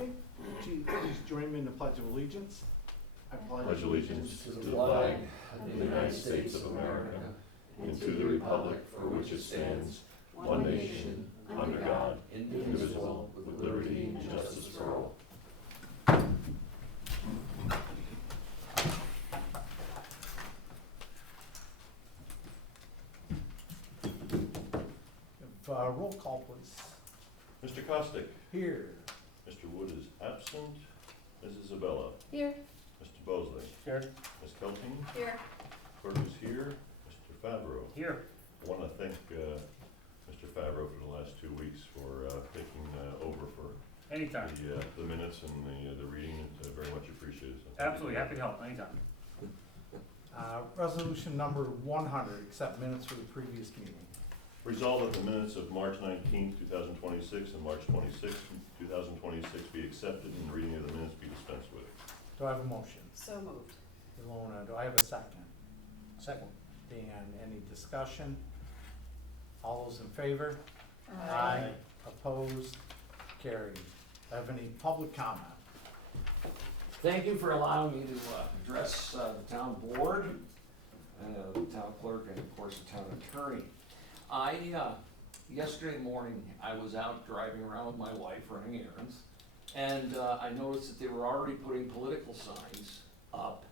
Okay, Chief, please join me in the Pledge of Allegiance. I Pledge allegiance to the flag of the United States of America and to the republic for which it stands, one nation, under God, indivisible, with liberty and justice for all. Roll call, please. Mr. Costick. Here. Mr. Wood is absent. Ms. Isabella. Here. Mr. Bosley. Here. Ms. Kelting. Here. Clerk is here. Mr. Favreau. Here. I want to thank Mr. Favreau for the last 2 weeks for taking over for Anytime. the minutes and the reading. It's very much appreciated. So Absolutely, happy to help, anytime. Resolution number 100, accept minutes for the previous meeting. Resolved that the minutes of March 19th, 2026 and March 26th, 2026 be accepted and the reading of the minutes be dispensed with. Do I have a motion? So moved. Ilona, do I have a second? Second. Dan, any discussion? All those in favor? Opposed? Carried. Have any public comment? Thank you for allowing me to address the town board, the town clerk, and of course the town attorney. Yesterday morning, I was out driving around with my wife running errands, and I noticed that they were already putting political signs up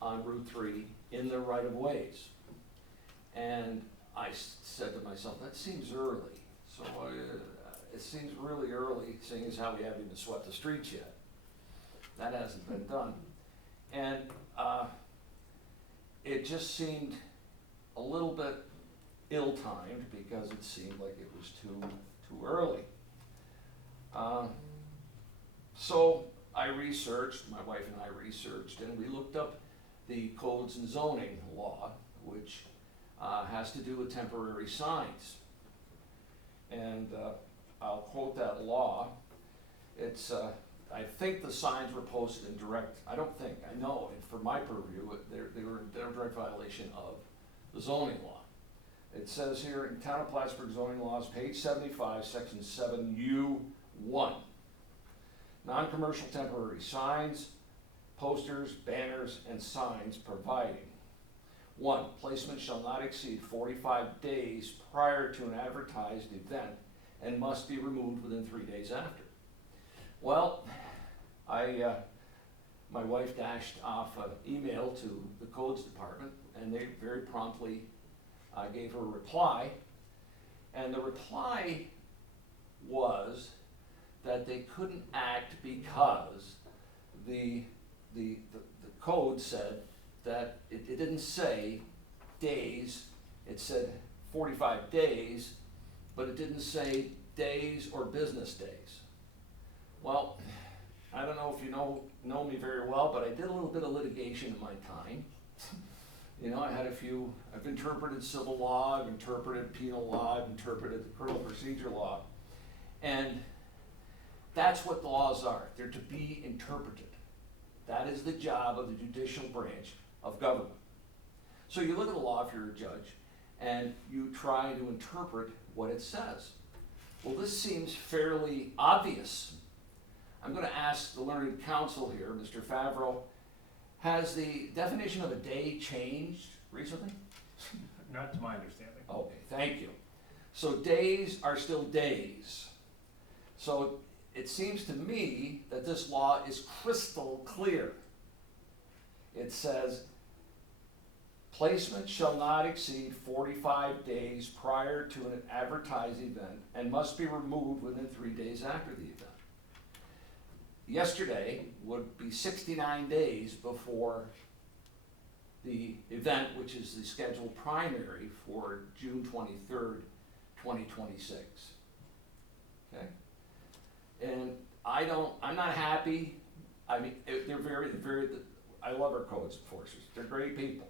on Route 3 in the right-of-ways. And I said to myself, that seems early. So it seems really early, seeing as how we haven't even swept the streets yet. That hasn't been done. And it just seemed a little bit ill-timed because it seemed like it was too early. So I researched, my wife and I researched, and we looked up the codes and zoning law, which has to do with temporary signs. And I'll quote that law. It's, I think the signs were posted in direct, I don't think, I know, and for my purview, they were in direct violation of the zoning law. It says here in Town of Plattsburgh zoning laws, page 75, section 7U1. Non-commercial temporary signs, posters, banners, and signs providing. 1, placement shall not exceed 45 days prior to an advertised event and must be removed within 3 days after. Well, my wife dashed off an email to the codes department, and they very promptly gave her a reply, and the reply was that they couldn't act because the code said that it didn't say days, it said 45 days, but it didn't say days or business days. Well, I don't know if you know me very well, but I did a little bit of litigation in my time. You know, I've interpreted civil law, I've interpreted penal law, I've interpreted the criminal procedure law. And that's what the laws are. They're to be interpreted. That is the job of the judicial branch of government. So you look at the law if you're a judge, and you try to interpret what it says. Well, this seems fairly obvious. I'm going to ask the learned counsel here, Mr. Favreau, has the definition of a day changed recently? Not to my understanding. Okay, thank you. So days are still days. So it seems to me that this law is crystal clear. It says, placement shall not exceed 45 days prior to an advertised event and must be removed within 3 days after the event. Yesterday would be 69 days before the event, which is the scheduled primary for June 23rd, 2026. Okay? And I'm not happy. I mean, they're very, I love our codes enforcers. They're great people.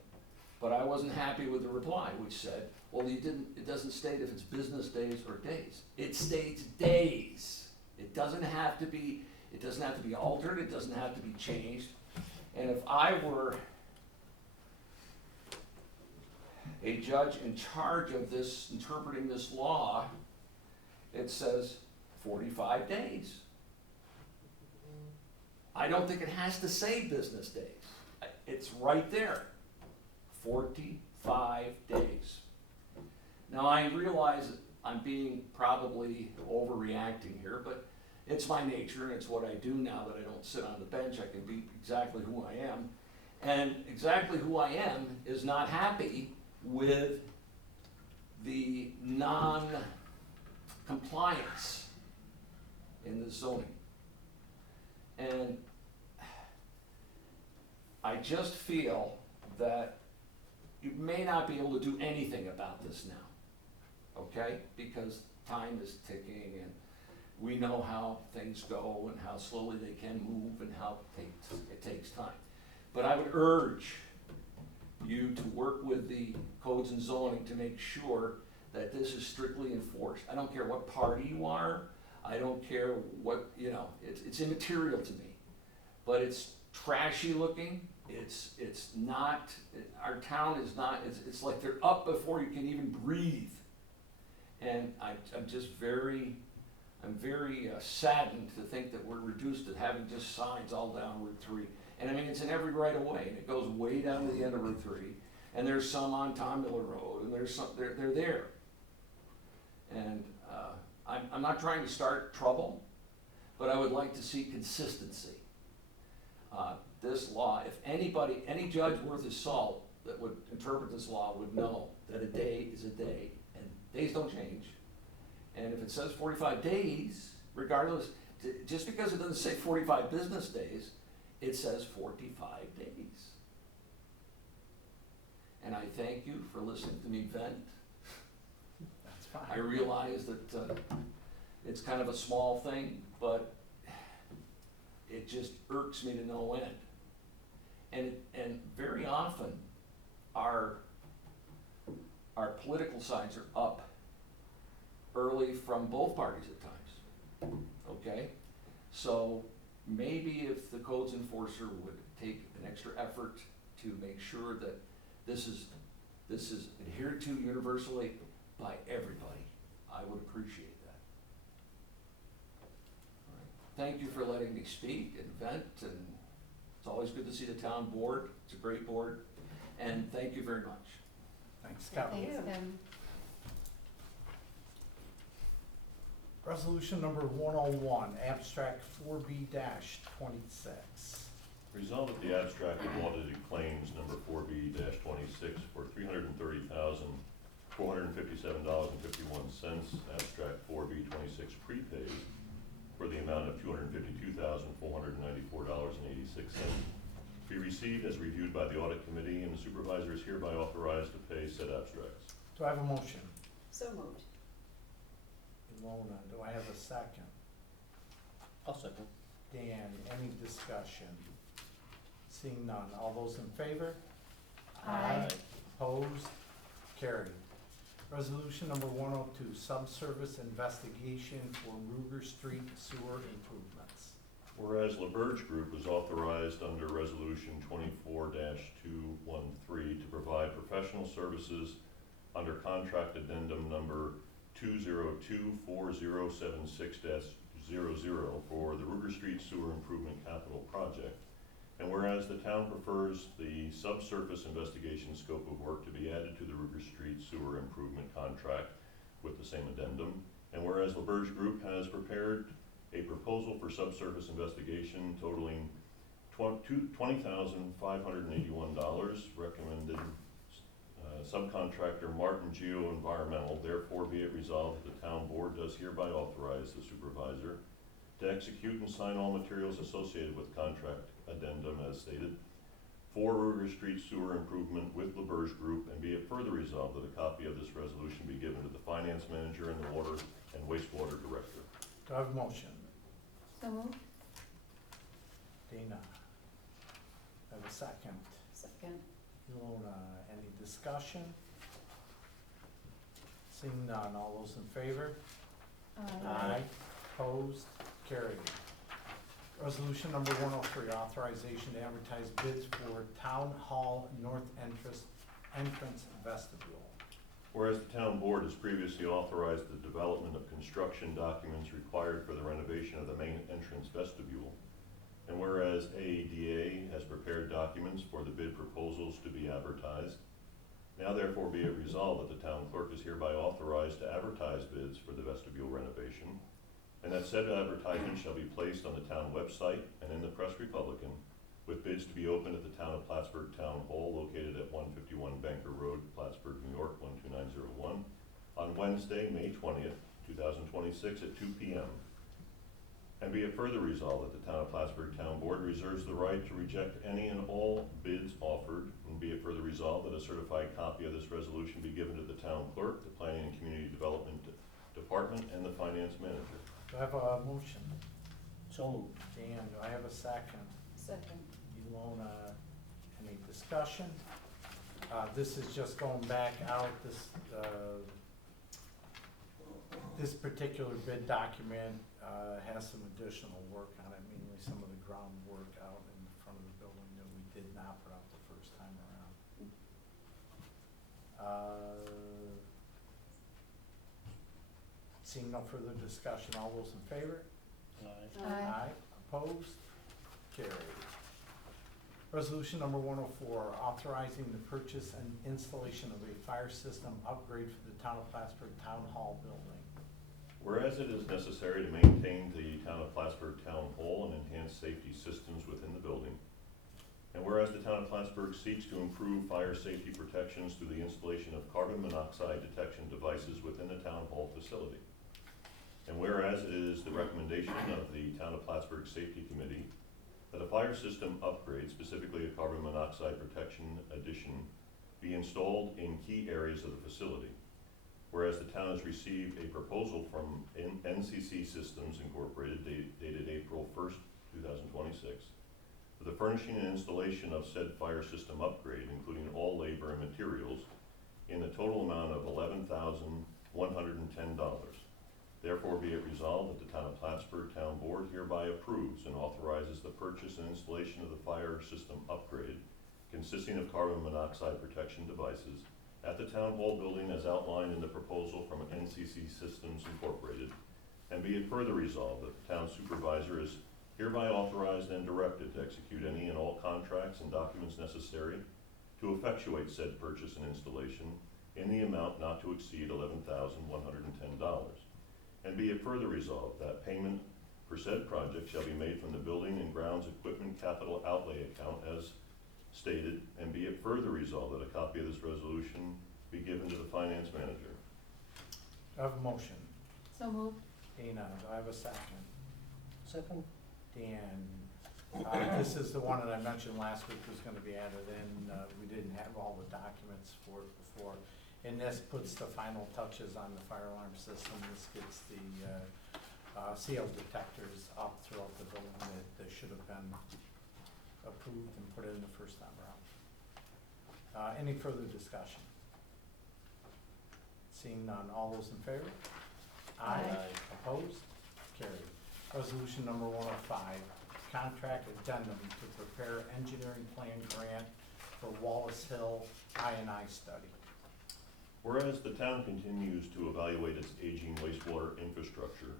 But I wasn't happy with the reply, which said, well, it doesn't state if it's business days or days. It states days. It doesn't have to be altered, it doesn't have to be changed. And if I were a judge in charge of this, interpreting this law, it says 45 days. I don't think it has to say business days. It's right there, 45 days. Now, I realize that I'm being probably overreacting here, but it's my nature and it's what I do now that I don't sit on the bench. I can be exactly who I am. And exactly who I am is not happy with the non-compliance in the zoning. And I just feel that you may not be able to do anything about this now, okay? Because time is ticking and we know how things go and how slowly they can move and how it takes time. But I would urge you to work with the codes and zoning to make sure that this is strictly enforced. I don't care what party you are, I don't care what, it's immaterial to me. But it's trashy looking, it's not, our town is not, it's like they're up before you can even breathe. And I'm very saddened to think that we're reduced to having just signs all down Route 3. And I mean, it's in every right of way, and it goes way down to the end of Route 3. And there's some on Tom Miller Road, and there's some, they're there. And I'm not trying to start trouble, but I would like to see consistency. This law, if anybody, any judge worth his salt that would interpret this law would know that a day is a day, and days don't change. And if it says 45 days, regardless, just because it doesn't say 45 business days, it says 45 days. And I thank you for listening to me vent. That's fine. I realize that it's kind of a small thing, but it just irks me to no end. And very often, our political sides are up early from both parties at times, okay? So maybe if the codes enforcer would take an extra effort to make sure that this is adhered to universally by everybody, I would appreciate that. All right. Thank you for letting me speak and vent, and it's always good to see the town board. It's a great board, and thank you very much. Thanks, Kevin. Thanks, Kevin. Resolution number 101, abstract 4B-26. Resolved that the abstract of audited claims number 4B-26 for $330,457.51, abstract 4B-26 prepaid for the amount of $252,494.86, be received as reviewed by the audit committee, and the supervisor is hereby authorized to pay said abstracts. Do I have a motion? So moved. Ilona, do I have a second? I'll second. Dan, any discussion? Seeing none, all those in favor? Aye. Opposed? Carried. Resolution number 102, subsurface investigation for Ruger Street sewer improvements. Whereas LaBerge Group was authorized under Resolution 24-213 to provide professional services under contract addendum number 2024076-00 for the Ruger Street Sewer Improvement Capital Project. And whereas the town prefers the subsurface investigation scope of work to be added to the Ruger Street Sewer Improvement Contract with the same addendum, and whereas LaBerge Group has prepared a proposal for subsurface investigation totaling $20,581, recommended subcontractor Martin Geo Environmental, therefore be it resolved that the town board does hereby authorize the supervisor to execute and sign all materials associated with contract addendum as stated for Ruger Street Sewer Improvement with LaBerge Group, and be it further resolved that a copy of this resolution be given to the finance manager and the water and wastewater director. Do I have a motion? So moved. Dana, I have a second. Second. Ilona, any discussion? Seeing none, all those in favor? Opposed? Carried. Resolution number 103, authorization to advertise bids for Town Hall North Entrance Vestibule. Whereas the town board has previously authorized the development of construction documents required for the renovation of the main entrance vestibule, and And whereas AEDA has prepared documents for the bid proposals to be advertised, now therefore be it resolved that the town clerk is hereby authorized to advertise bids for the vestibule renovation, and that said advertisement shall be placed on the town website and in the Press Republican, with bids to be opened at the town of Plattsburgh Town Hall located at 151 Banker Road, Plattsburgh, New York, 12901, on Wednesday, May 20th, 2026 at 2 p.m. And be it further resolved that the town of Plattsburgh Town Board reserves the right to reject any and all bids offered, and be it further resolved that a certified copy of this resolution be given to the town clerk, the Planning and Community Development Department, and the Finance Manager. Do I have a motion? So moved. Dan, do I have a second? Second. Ilona, any discussion? This is just going back out, this particular bid document has some additional work on it, mainly some of the groundwork out in front of the building that we did not put out the first time around. Seeing no further discussion, all those in favor? Aye. Aye. Opposed? Carried. Resolution number 104, authorizing the purchase and installation of a fire system upgrade for the town of Plattsburgh Town Hall building. Whereas it is necessary to maintain the town of Plattsburgh Town Hall and enhance safety systems within the building, and whereas the town of Plattsburgh seeks to improve fire safety protections through the installation of carbon monoxide detection devices within the town hall facility, and whereas it is the recommendation of the town of Plattsburgh Safety Committee that a fire system upgrade, specifically a carbon monoxide protection addition, be installed in key areas of the facility. Whereas the town has received a proposal from NCC Systems Incorporated dated April 1st, 2026, for the furnishing and installation of said fire system upgrade, including all labor and materials, in the total amount of $11,110. Therefore be it resolved that the town of Plattsburgh Town Board hereby approves and authorizes the purchase and installation of the fire system upgrade, consisting of carbon monoxide protection devices, at the Town Hall building as outlined in the proposal from NCC Systems Incorporated, and be it further resolved that the town supervisor is hereby authorized and directed to execute any and all contracts and documents necessary to effectuate said purchase and installation in the amount not to exceed $11,110. And be it further resolved that payment for said project shall be made from the Building and Grounds Equipment Capital Outlay account as stated, and be it further resolved that a copy of this resolution be given to the Finance Manager. Do I have a motion? So moved. Dana, do I have a second? Second. Dan, this is the one that I mentioned last week was gonna be added in. We didn't have all the documents for it before. And this puts the final touches on the fire alarm system. This gets the CO detectors up throughout the building that should have been approved and put in the first time around. Any further discussion? Seeing none, all those in favor? Aye. Opposed? Carried. Resolution number 105, contract addendum to prepare engineering plan grant for Wallace Hill I&I study. Whereas the town continues to evaluate its aging wastewater infrastructure,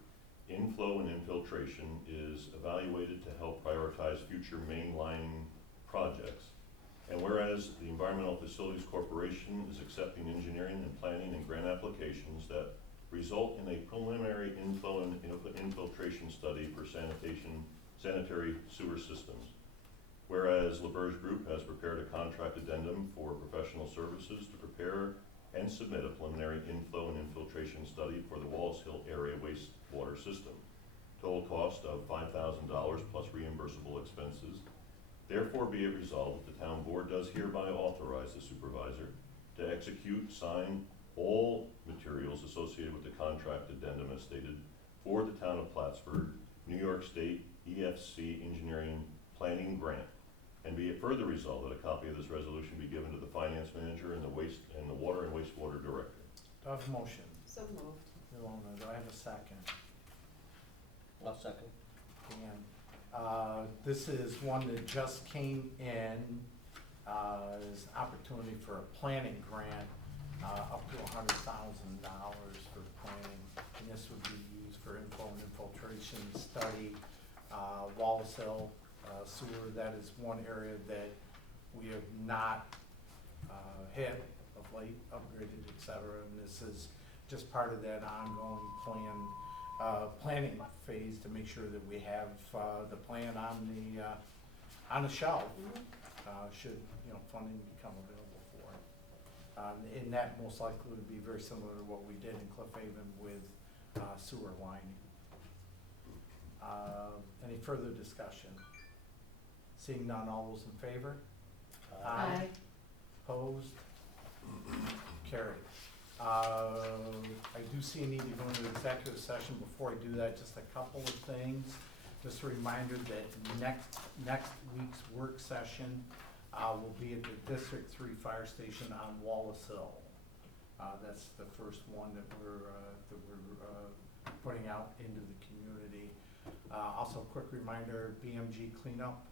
inflow and infiltration is evaluated to help prioritize future mainline projects. And whereas the Environmental Facilities Corporation is accepting engineering and planning and grant applications that result in a preliminary inflow and infiltration study for sanitary sewer systems. Whereas LaBerge Group has prepared a contract addendum for professional services to prepare and submit a preliminary inflow and infiltration study for the Wallace Hill area wastewater system. Total cost of $5,000 plus reimbursable expenses. Therefore be it resolved that the town board does hereby authorize the supervisor to execute, sign all materials associated with the contract addendum as stated for the town of Plattsburgh, New York State EFC Engineering Planning Grant. And be it further resolved that a copy of this resolution be given to the Finance Manager and the Water and Wastewater Director. Do I have a motion? So moved. Ilona, do I have a second? I'll second. Dan, this is one that just came in, is opportunity for a planning grant, up to $100,000 for planning. And this would be used for inflow and infiltration study, Wallace Hill, sewer. That is one area that we have not hit of late, upgraded, et cetera, and this is just part of that ongoing planning phase to make sure that we have the plan on the shelf, should, funding become available for it. And that most likely would be very similar to what we did in Cliff Haven with sewer lining. Any further discussion? Seeing none, all those in favor? Aye. Opposed? Carried. I do see a need to go into executive session. Before I do that, just a couple of things. Just a reminder that next week's work session will be at the District 3 Fire Station on Wallace Hill. That's the first one that we're putting out into the community. Also, a quick reminder, BMG cleanup,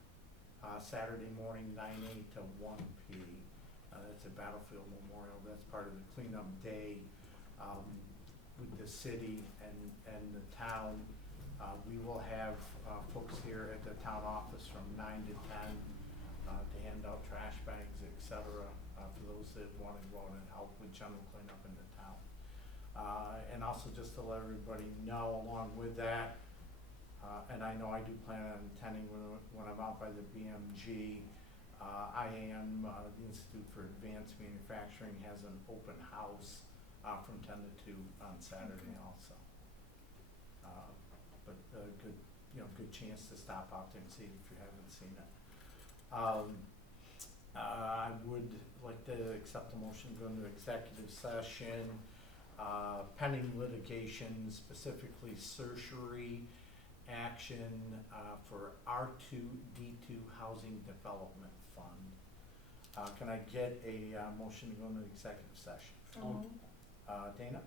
Saturday morning, 9 a.m. to 1 p.m. That's at Battlefield Memorial. That's part of the cleanup day with the city and the town. We will have folks here at the town office from 9 to 10 to hand out trash bags, et cetera, for those that want to go in and help with general cleanup in the town. And also just to let everybody know, along with that, and I know I do plan on attending when I'm out by the BMG, IAM, the Institute for Advanced Manufacturing, has an open house from 10 to 2 on Saturday also. But good chance to stop out there and see it if you haven't seen it. I would like to accept a motion to go into executive session, pending litigation, specifically certiorari action for R2D2 Housing Development Fund. Can I get a motion to go into executive session? So moved. Dana?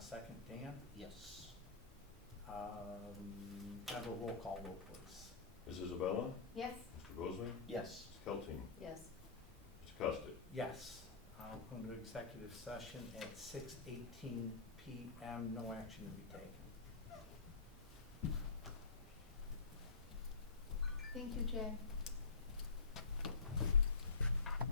Second, Dan? Yes. Can I have a roll call vote, please? Ms. Isabella? Yes. Mr. Bozeman? Yes. Ms. Kelting? Yes. Mr. Costick? Yes. I'll go into executive session at 6:18 p.m. No action to be taken. Thank you, Jay.